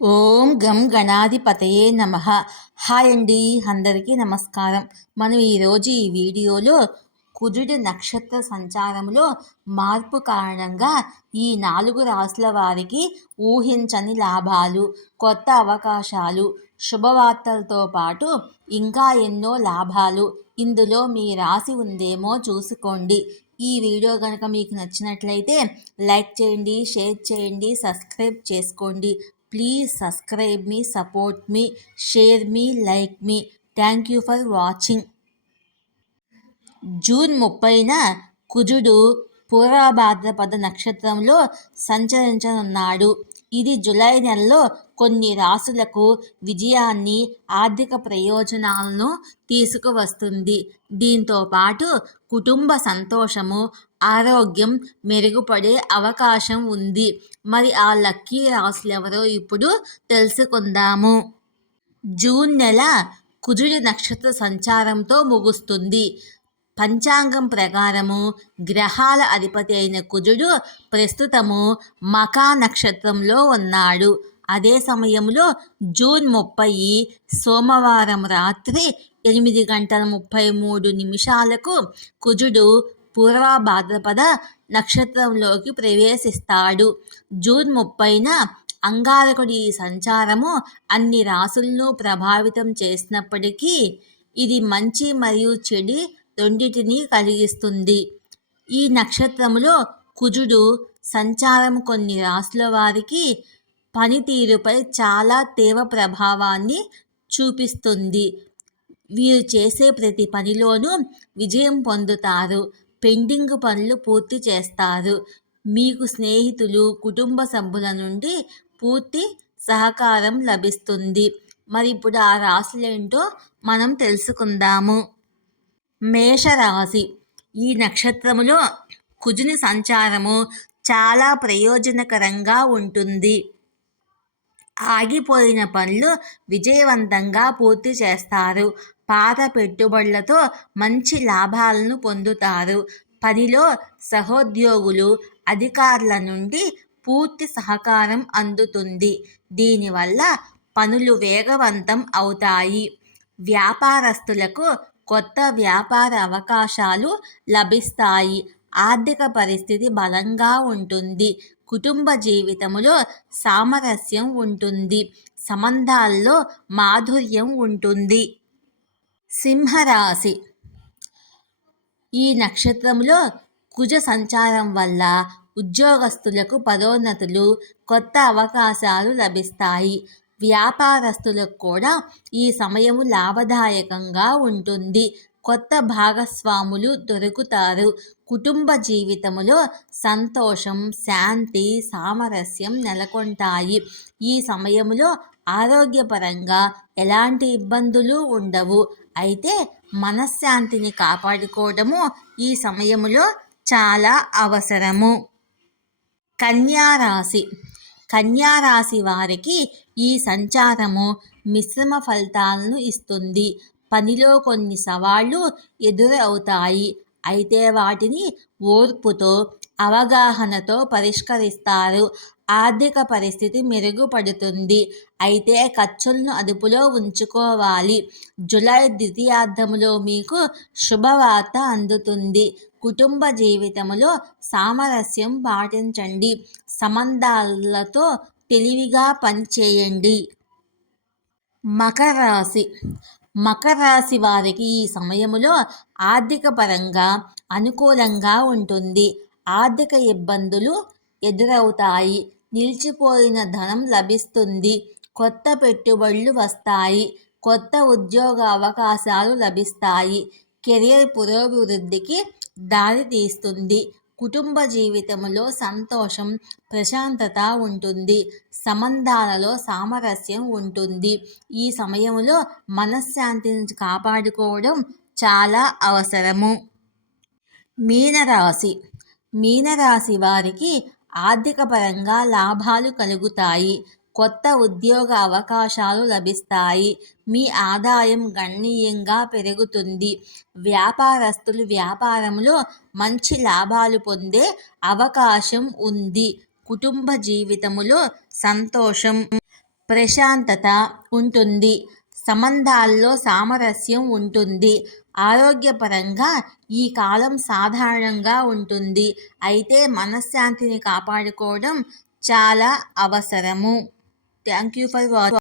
ఓం గం గణాధిపతయే నమః. హాయ్ అండి, అందరికీ నమస్కారం. మనం ఈరోజు ఈ వీడియోలో కుజుడి నక్షత్ర సంచారంలో మార్పు కారణంగా ఈ 4 రాశుల వారికి ఊహించని లాభాలు, కొత్త అవకాశాలు, శుభవార్తలతో పాటు ఇంకా ఎన్నో లాభాలు ఇందులో మీ రాశి ఉందేమో చూసుకోండి. ఈ వీడియో కనుక మీకు నచ్చినట్లయితే లైక్ చేయండి, షేర్ చేయండి, సబ్స్క్రైబ్ చేసుకోండి. Please subscribe me, support me, share me, like me. Thank you for watching. June 30న కుజుడు పూర్వభాద్రపద నక్షత్రంలో సంచరించనున్నాడు. ఇది జూలై నెలలో కొన్ని రాశులకు విజయాన్ని, ఆర్థిక ప్రయోజనాలను తీసుకువస్తుంది. దీంతో పాటు కుటుంబ సంతోషము, ఆరోగ్యం మెరుగుపడే అవకాశం ఉంది. మరి ఆ లక్కీ రాశులు ఎవరో ఇప్పుడు తెలుసుకుందాము. జూన్ నెల కుజుడి నక్షత్ర సంచారంతో ముగుస్తుంది. పంచాంగం ప్రకారము గ్రహాల అధిపతి అయిన కుజుడు ప్రస్తుతము మకా నక్షత్రంలో ఉన్నాడు. అదే సమయంలో జూన్ 30 సోమవారం రాత్రి 8:33 కుజుడు పూర్వ భాద్రపద నక్షత్రంలోకి ప్రవేశిస్తాడు. జూన్ 30న అంగారకుడి ఈ సంచారము అన్ని రాశులను ప్రభావితం చేసినప్పటికీ ఇది మంచి మరియు చెడు రెండింటినీ కలిగిస్తుంది. ఈ నక్షత్రములో కుజుడు సంచారం కొన్ని రాశుల వారికి పనితీరుపై చాలా తీవ్ర ప్రభావాన్ని చూపిస్తుంది. వీరు చేసే ప్రతి పనిలోనూ విజయం పొందుతారు. పెండింగ్ పనులు పూర్తి చేస్తారు. మీకు స్నేహితులు, కుటుంబ సభ్యుల నుండి పూర్తి సహకారం లభిస్తుంది. మరి ఇప్పుడు ఆ రాశులేంటో మనం తెలుసుకుందాము. మేషరాశి. ఈ నక్షత్రములో కుజుని సంచారము చాలా ప్రయోజనకరంగా ఉంటుంది. ఆగిపోయిన పనులు విజయవంతంగా పూర్తి చేస్తారు. పాత పెట్టుబడులతో మంచి లాభాలను పొందుతారు. పనిలో సహోద్యోగులు, అధికారుల నుండి పూర్తి సహకారం అందుతుంది. దీనివల్ల పనులు వేగవంతం అవుతాయి. వ్యాపారస్తులకు కొత్త వ్యాపార అవకాశాలు లభిస్తాయి. ఆర్థిక పరిస్థితి బలంగా ఉంటుంది. కుటుంబ జీవితంలో సామరస్యం ఉంటుంది. సంబంధాల్లో మాధుర్యం ఉంటుంది. సింహరాశి. ఈ నక్షత్రంలో కుజ సంచారం వల్ల ఉద్యోగస్తులకు పదోన్నతులు, కొత్త అవకాశాలు లభిస్తాయి. వ్యాపారస్తులకు కూడా ఈ సమయము లాభదాయకంగా ఉంటుంది. కొత్త భాగస్వాములు దొరుకుతారు. కుటుంబ జీవితంలో సంతోషం, శాంతి, సామరస్యం నెలకొంటాయి. ఈ సమయంలో ఆరోగ్యపరంగా ఎలాంటి ఇబ్బందులు ఉండవు. అయితే మనశ్శాంతిని కాపాడుకోవడము ఈ సమయంలో చాలా అవసరము. కన్యారాశి. కన్యారాశి వారికి ఈ సంచారము మిశ్రమ ఫలితాలను ఇస్తుంది. పనిలో కొన్ని సవాళ్లు ఎదురవుతాయి. అయితే వాటిని ఓర్పుతో, అవగాహనతో పరిష్కరిస్తారు. ఆర్థిక పరిస్థితి మెరుగుపడుతుంది. అయితే ఖర్చులను అదుపులో ఉంచుకోవాలి. జూలై ద్వితీయార్థంలో మీకు శుభవార్త అందుతుంది. కుటుంబ జీవితంలో సామరస్యం పాటించండి. సంబంధాలతో తెలివిగా పనిచేయండి. మకర రాశి. మకర రాశి వారికి ఈ సమయంలో ఆర్థిక పరంగా అనుకూలంగా ఉంటుంది. ఆర్థిక ఇబ్బందులు ఎదురవుతాయి. నిలిచిపోయిన ధనం లభిస్తుంది. కొత్త పెట్టుబడులు వస్తాయి. కొత్త ఉద్యోగ అవకాశాలు లభిస్తాయి. కెరియర్ పురోభివృద్ధికి దారి తీస్తుంది. కుటుంబ జీవితంలో సంతోషం, ప్రశాంతత ఉంటుంది. సంబంధాలలో సామరస్యం ఉంటుంది. ఈ సమయంలో మనశ్శాంతిని కాపాడుకోవడం చాలా అవసరము. మీనరాశి. మీనరాశి వారికి ఆర్థిక పరంగా లాభాలు కలుగుతాయి. కొత్త ఉద్యోగ అవకాశాలు లభిస్తాయి. మీ ఆదాయం గణనీయంగా పెరుగుతుంది. వ్యాపారస్తులు వ్యాపారంలో మంచి లాభాలు పొందే అవకాశం ఉంది. కుటుంబ జీవితంలో సంతోషం, ప్రశాంతత ఉంటుంది. సంబంధాల్లో సామరస్యం ఉంటుంది. ఆరోగ్యపరంగా ఈ కాలం సాధారణంగా ఉంటుంది. అయితే మనశ్శాంతిని కాపాడుకోవడం చాలా అవసరము. Thank you for watching.